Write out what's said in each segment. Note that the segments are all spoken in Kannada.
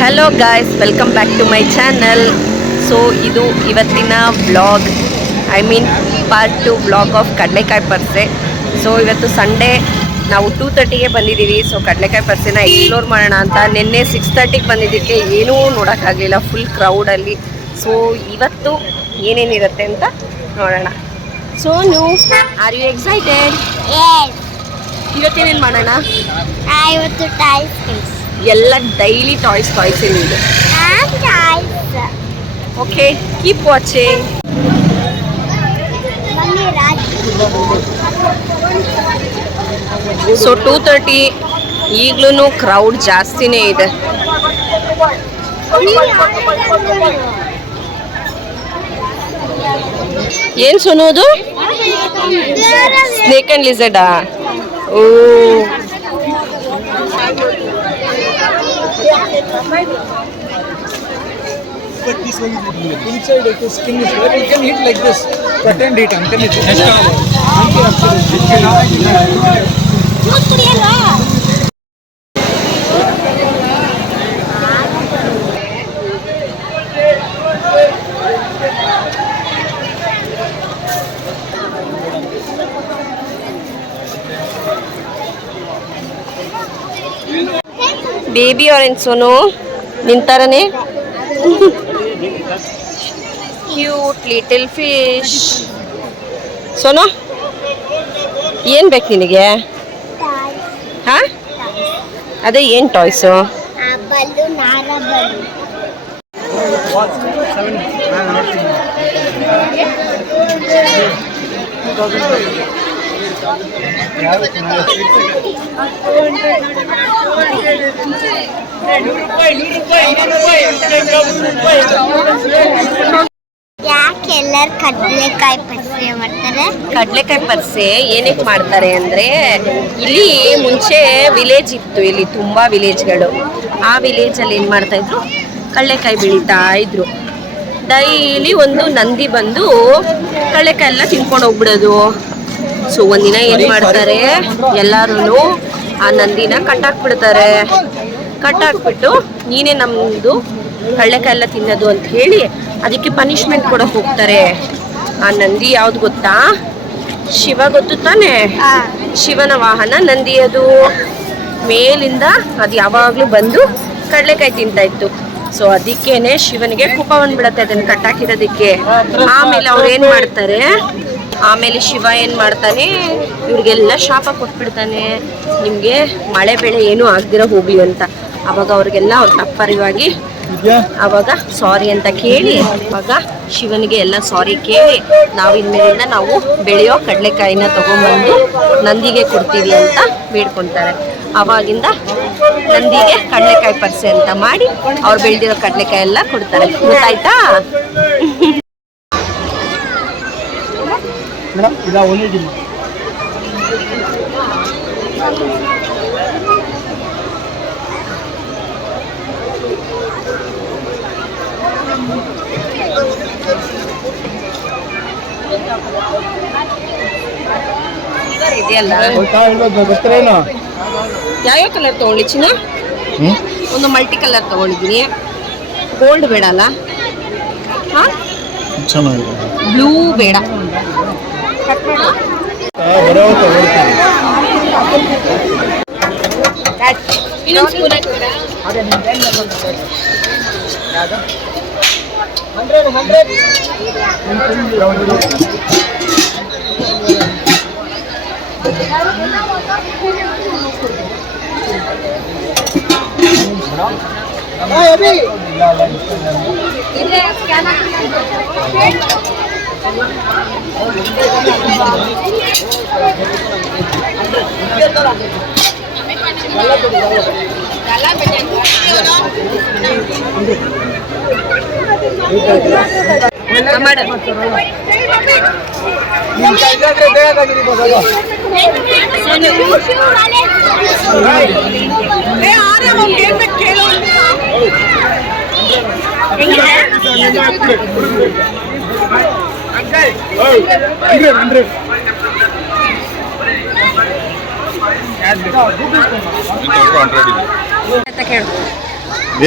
Hello guys, welcome back to my channel. So ಇದು ಇವತ್ತಿನ vlog, I mean part 2 vlog of Kadalekai Parishe. So ಇವತ್ತು ಸಂಡೇ, ನಾವು 2:30ಗೆ ಬಂದಿದ್ದೀವಿ. ಸೊ ಕಡಲೆಕಾಯಿ ಪರ್ಸೆನ ಎಕ್ಸ್ಪ್ಲೋರ್ ಮಾಡೋಣ ಅಂತ. ನಿನ್ನೆ 6:30ಗೆ ಬಂದಿದ್ದಕ್ಕೆ ಏನೂ ನೋಡೋಕ್ಕಾಗಲಿಲ್ಲ, ಫುಲ್ ಕ್ರೌಡಲ್ಲಿ. ಸೊ ಇವತ್ತು ಏನೇನಿರುತ್ತೆ ಅಂತ ನೋಡೋಣ. Sonu, are you excited? ಇವತ್ತೇನೇನು ಮಾಡೋಣ? ಇವತ್ತು ಟಾಯ್ಸ್ ಎಲ್ಲ ಡೈಲಿ ಟಾಯ್ಸ್ ನಿಮಗೆ. Okay, keep watching. ಸೊ 2:30, ಈಗಲೂ ಕ್ರೌಡ್ ಜಾಸ್ತಿನೇ ಇದೆ. ಏನು ಸುನೋದು? ಸ್ನೇಕ್ ಅಂಡ್ ಲಿಸರ್ಡಾ? Oh, But this one is inside the skin is there. You can eat like this. Pretend eat. Until it is. Baby orange Sonu ನಿಂತಾರನೆ. Cute little fish. ಸೋನು, ಏನು ಬೇಕು ನಿನಗೆ? ಹಾ, ಅದೇ ಏನು ಟಾಯ್ಸು? ಯಾಕೆಲ್ಲರೂ ಕಡಲೆಕಾಯಿ ಪರ್ಸೆ ಮಾಡ್ತಾರೆ? ಕಡಲೆಕಾಯಿ ಪರ್ಸೆ ಏನಕ್ಕೆ ಮಾಡ್ತಾರೆ ಅಂದರೆ, ಇಲ್ಲಿ ಮುಂಚೆ ವಿಲೇಜ್ ಇತ್ತು, ಇಲ್ಲಿ ತುಂಬ ವಿಲೇಜ್ಗಳು. ಆ ವಿಲೇಜಲ್ಲಿ ಏನು ಮಾಡ್ತಾಯಿದ್ರು, ಕಡಲೆಕಾಯಿ ಬೆಳೀತಾ ಇದ್ರು. ಡೈಲಿ ಒಂದು ನಂದಿ ಬಂದು ಕಡಲೆಕಾಯಿ ಎಲ್ಲ ತಿನ್ಕೊಂಡು ಹೋಗ್ಬಿಡೋದು. ಸೊ ಒಂದಿನ ಏನು ಮಾಡ್ತಾರೆ, ಎಲ್ಲರೂ ಆ ನಂದಿನ ಕಟ್ಟಾಕ್ಬಿಡ್ತಾರೆ. ಕಟ್ಟಾಕ್ಬಿಟ್ಟು ನೀನೇ ನಮ್ಮದು ಕಡಲೆಕಾಯಿ ಎಲ್ಲ ತಿನ್ನೋದು ಅಂತ ಹೇಳಿ ಅದಕ್ಕೆ ಪನಿಷ್ಮೆಂಟ್ ಕೊಡೋಕೆ ಹೋಗ್ತಾರೆ. ಆ ನಂದಿ ಯಾವ್ದು ಗೊತ್ತಾ? ಶಿವ, ಗೊತ್ತು ತಾನೆ? ಶಿವನ ವಾಹನ ನಂದಿ. ಅದು ಮೇಲಿಂದ ಅದು ಯಾವಾಗಲೂ ಬಂದು ಕಡಲೆಕಾಯಿ ತಿಂತಾ ಇತ್ತು. ಸೊ ಅದಕ್ಕೇನೆ ಶಿವನಿಗೆ ಕೋಪ ಬಂದ್ಬಿಡತ್ತೆ ಅದನ್ನು ಕಟ್ಟಾಕಿರೋದಕ್ಕೆ. ಆಮೇಲೆ ಅವ್ರು ಏನು ಮಾಡ್ತಾರೆ, ಆಮೇಲೆ ಶಿವ ಏನು ಮಾಡ್ತಾನೆ, ಇವ್ರಿಗೆಲ್ಲ ಶಾಪ ಕೊಟ್ಬಿಡ್ತಾನೆ, ನಿಮಗೆ ಮಳೆ ಬೆಳೆ ಏನೂ ಆಗ್ದಿರ ಹೋಗ್ಲಿ ಅಂತ. ಅವಾಗ ಅವ್ರಿಗೆಲ್ಲ ಅವ್ರ ತಪ್ಪರಿವಾಗಿ ಅವಾಗ ಸಾರಿ ಅಂತ ಕೇಳಿ, ಅವಾಗ ಶಿವನಿಗೆ ಎಲ್ಲ ಸಾರಿ ಕೇಳಿ, ನಾವು ಇನ್ಮೇಲಿಂದ ನಾವು ಬೆಳೆಯೋ ಕಡಲೆಕಾಯಿನ ತೊಗೊಂಬಂದು ನಂದಿಗೆ ಕೊಡ್ತೀವಿ ಅಂತ ಬೇಡ್ಕೊತಾರೆ. ಅವಾಗಿಂದ ನಂದಿಗೆ ಕಡಲೆಕಾಯಿ ಪರ್ಸೆ ಅಂತ ಮಾಡಿ ಅವ್ರು ಬೆಳೆದಿರೋ ಕಡಲೆಕಾಯಿ ಎಲ್ಲ ಕೊಡ್ತಾರೆ. ಗೊತ್ತಾಯ್ತಾ? ಇದೆಯಲ್ಲ, ಯಾವ್ಯಾವ ಕಲರ್ ತಗೊಳ್ಳಿ ಚಿನ್ನ? ಒಂದು ಮಲ್ಟಿ ಕಲರ್ ತಗೊಂಡಿದ್ದೀನಿ. ಗೋಲ್ಡ್ ಬೇಡ ಅಲ್ಲ? ಹಾ, ಬ್ಲೂ ಬೇಡ. ಇನ್ನೊಂದು ಸ್ಪೂನ್ ಹಾಕ್ತೀರಾ?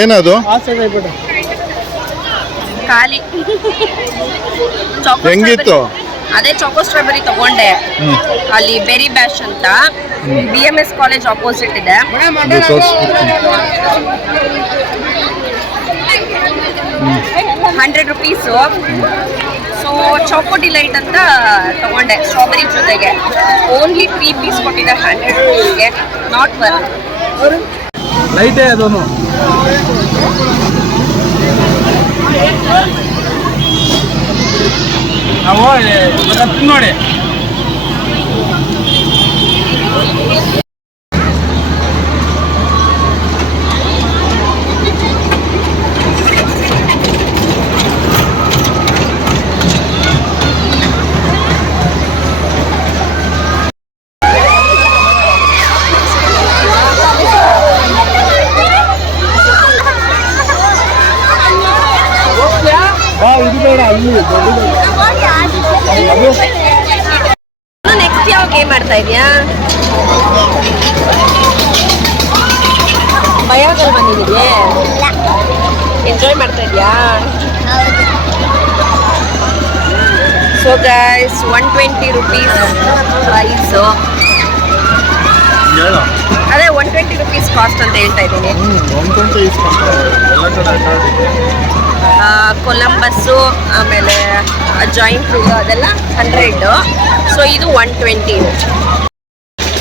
ಏನದು ಆ ಸೈಡ್ ಆಗ್ಬಿಟ್ಟು ಖಾಲಿ. ಹೆಂಗಿತ್ತು? ಅದೇ ಚಾಕೋ ಸ್ಟ್ರಾಬೆರಿ ತಗೊಂಡೆ. ಅಲ್ಲಿ ಬೆರಿ ಬ್ಯಾಶ್ ಅಂತ BMS ಕಾಲೇಜ್ ಆಪೋಸಿಟ್ ಇದೆ. ಇದು ತೋರಿಸ್ಬಿಡ್ತೀನಿ. 100 ರುಪೀಸು. ಸೊ ಚಾಕೋ ಡಿಲೈಟ್ ಅಂತ ತಗೊಂಡೆ ಸ್ಟ್ರಾಬೆರಿ ಜೊತೆಗೆ. ಓನ್ಲಿ 3 ಪೀಸ್ ಕೊಟ್ಟಿದ್ದಾರೆ 100 ರುಪೀಸ್ಗೆ. Not worth. ಲೈಟೇ ಅದನ್ನು ನಾವು ನೋಡಿ ಇದು ಬೇಡ ಅಲ್ಲಿ ನೆಕ್ಸ್ಟ್ ಯಾವ ಗೇಮ್ ಮಾಡ್ತಾ ಇದೀಯಾ? ಭಯ ಆಗಲ್ವಾ ನಿನಗೆ? ಎಂಜಾಯ್ ಮಾಡ್ತಾ ಇದೀಯಾ? So guys 120 rupees price. ಅದೇ 120 ರುಪೀಸ್ ಕಾಸ್ಟ್ ಅಂತ ಹೇಳ್ತಾ ಇದ್ದೀನಿ. ಕೊಲಂಬಸ್ಸು ಆಮೇಲೆ ಜಾಯಿಂಟ್ ಫ್ರೂಟ್ ಅದೆಲ್ಲ 100. ಸೊ ಇದು 120.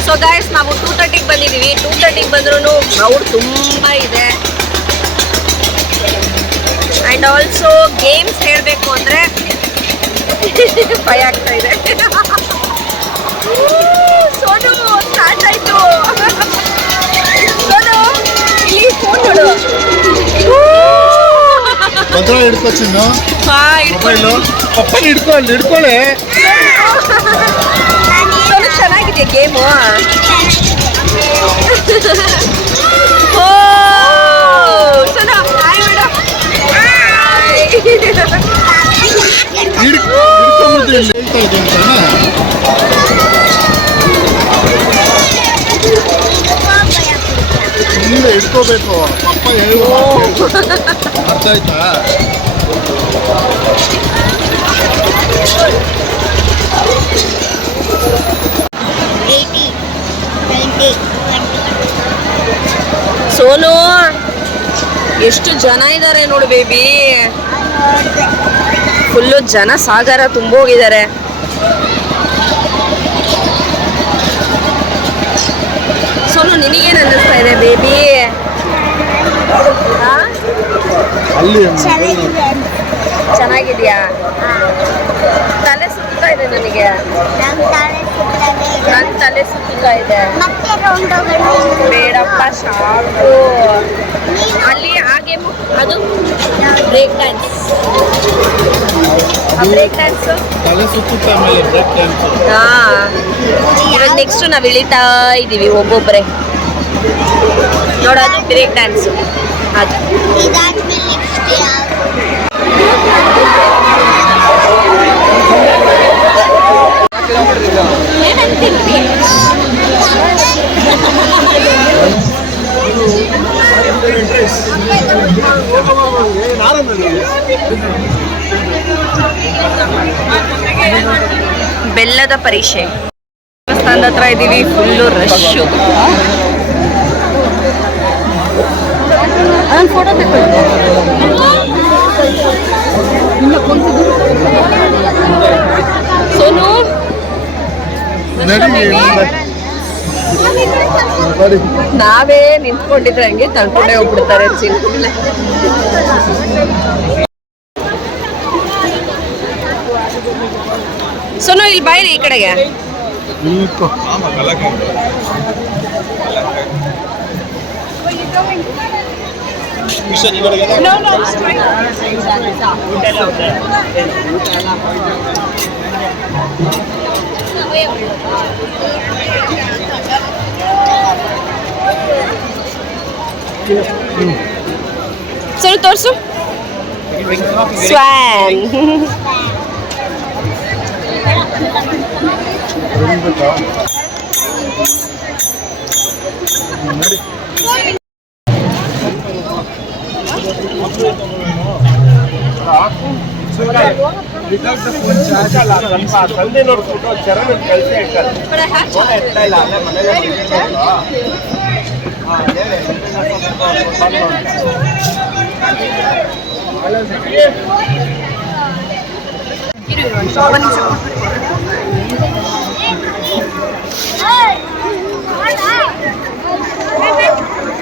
ಸೊ ಗಾಯ್ಸ್ ನಾವು 230ಗೆ ಬಂದಿದ್ದೀವಿ. 230ಗೆ ಬಂದ್ರೂ ಕ್ರೌಡ್ ತುಂಬ ಇದೆ. ಆ್ಯಂಡ್ ಆಲ್ಸೋ ಗೇಮ್ಸ್ ಹೇಳಬೇಕು ಅಂದರೆ ಭಯ ಆಗ್ತಾ ಇದೆ. ಸೋನು ಸ್ಟಾರ್ಟ್ ಆಯಿತು. ಸೋನು ಇಲ್ಲಿ ಫೋನ್ ನೋಡು. ಭದ್ರ ಹಿಡ್ಕೊ ಚಿನ್ನು. ಮೊಬೈಲು ಪಪ್ಪನ ಹಿಡ್ಕೊಳ್ಳಿ. ಸೋನು ಚೆನ್ನಾಗಿದೆ ಗೇಮು. ಓ ಸೋನು ಹಾಯ್ ಮೇಡಮ್. ಹಿಡ್ಕೊಂಡ್ಬಿಟ್ಟು ಹೇಳ್ತಾ ಇದೆ ಅಂತಾನೆ. ಹಿಂದೆ ಹಿಡ್ಕೋಬೇಕು ಪಪ್ಪ ಹೇಳು. ಅರ್ಥ ಆಯ್ತಾ? ಸೋನು ಎಷ್ಟು ಜನ ಇದ್ದಾರೆ ನೋಡು ಬೇಬಿ. ಫುಲ್ಲು ಜನ ಸಾಗರ ತುಂಬೋಗಿದ್ದಾರೆ. ಸೋನು ನಿನಗೇನು ಅನ್ನಿಸ್ತಾ ಇದೆ ಬೇಬಿ? ಅಲ್ಲಿ ಚೆನ್ನಾಗಿದ್ಯಾ? ತಲೆ ಸುತ್ತಾ ಇದೆ ನನಗೆ. ನನ್ನ ತಲೆ ಸುತ್ತಾ ಇದೆ. ಬೇಡಪ್ಪ ಸಾಕು. ಅಲ್ಲಿ ಆ ಗೇಮು ಅದು ಬ್ರೇಕ್ ಡ್ಯಾನ್ಸ್. ಬ್ರೇಕ್ ಡ್ಯಾನ್ಸ್ ತಲೆ ಸುತ್ತ ಆಮೇಲೆ ಬ್ರೇಕ್ ಡ್ಯಾನ್ಸ್. ಇವಾಗ ನೆಕ್ಸ್ಟ್ ನಾವು ಇಳಿತಾ ಇದ್ದೀವಿ ಒಬ್ಬೊಬ್ಬರೇ. ನೋಡೋದು ಬ್ರೇಕ್ ಡ್ಯಾನ್ಸು ಅದು. ಬೆಲ್ಲದ ಪರೀಕ್ಷೆ ದೇವಸ್ಥಾನದ ಹತ್ರ ಇದ್ದೀವಿ. Full rush. ಫೋಟೋ ತಗೊಳ್ಳಿ. ಸೋನು ನಾವೇ ನಿಂತ್ಕೊಂಡಿದ್ರೆ ಹಂಗೆ ತಳ್ಕೊಂಡೇ ಹೋಗ್ಬಿಡ್ತಾರೆ. ಸೋನು ಇಲ್ಲಿ ಬಾಯಿರಿ ಈ ಕಡೆಗೆ. ಸರಿ ತೋರ್ಸು. ಸ್ವಾನ್ ತಂದೆ ನೋಡ್ಬಿಟ್ಟು ಚರಣ ಕಳಿಸಿ ಇಟ್ಟಾರೆ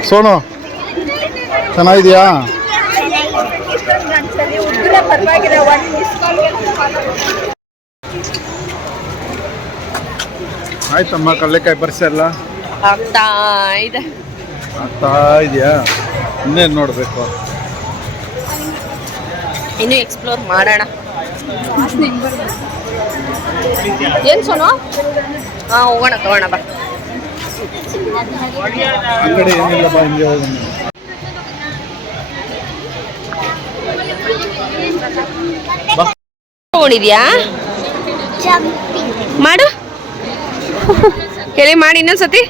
ಸೋನು ಚೆನ್ನಾಗಿದೆಯಾ? ಆಯ್ತಮ್ಮ, ಕಡಲೆಕಾಯಿ ಪರಿಸರ ಎಲ್ಲ ಆಗ್ತಾ ಇದೆ. ಆಗ್ತಾ ಇದೆಯಾ? ಇನ್ನೇನು ನೋಡಬೇಕು? ಇನ್ನು ಎಕ್ಸ್ಪ್ಲೋರ್ ಮಾಡೋಣ. ಏನು ಸೋನು? ಹಾಂ, ಹೋಗೋಣ ತಗೋಣ ಬಾ. ಆ ಕಡೆ ಏನಿಲ್ಲ ಬಾ, ಹಿಂಗೆ ಹೋಗೋಣ. ತಗೊಂಡಿದ್ಯಾ? ಮಾಡು, ಕೆಳಗೆ ಮಾಡಿ ಇನ್ನೊಂದ್ಸತಿ.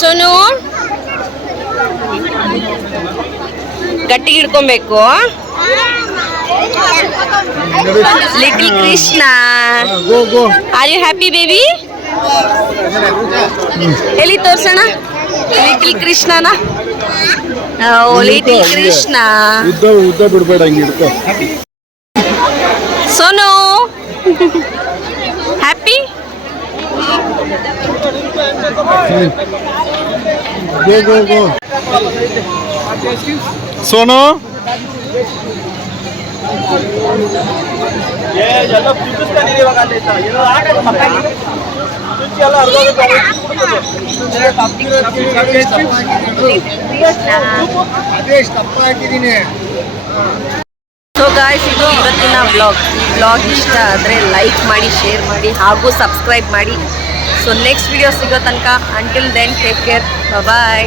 ಸೋನು ಗಟ್ಟಿಗೆ ಹಿಡ್ಕೊಬೇಕು. Little Krishna, go go. Are you happy baby? ಎಲ್ಲಿ ತೋರ್ಸೋಣ ಲಿಟಲ್ ಕೃಷ್ಣನ. ಲಿಟಲ್ ಕೃಷ್ಣ. ಉದ್ದ ಬಿಡಬೇಡ, ಹಂಗೆ ಹಿಡ್ಕೊ. Sonu happy? Go go go. Sonu ಎಲ್ಲ ಕುದಿಸ್ತಾನಿದೆ ಇವಾಗ. ಏನೋ ಆಗಲ್ಲ ಮಕ್ಕಳಿಗೆ ಕುದಿಸಿ ಎಲ್ಲ ಅದೇ ತಪ್ಪ ಹಾಕಿದ್ದೀನಿ. ಸೊ ಗಾಯ್ಸ್, ಇದು ಇವತ್ತಿನ ಬ್ಲಾಗ್ ಇಷ್ಟ ಆದರೆ ಲೈಕ್ ಮಾಡಿ, ಶೇರ್ ಮಾಡಿ ಹಾಗೂ ಸಬ್ಸ್ಕ್ರೈಬ್ ಮಾಡಿ. ಸೊ ನೆಕ್ಸ್ಟ್ ವಿಡಿಯೋ ಸಿಗೋ ತನಕ, ಅಂಟಿಲ್ ದೆನ್ ಟೇಕ್ ಕೇರ್, ಬಾಯ್.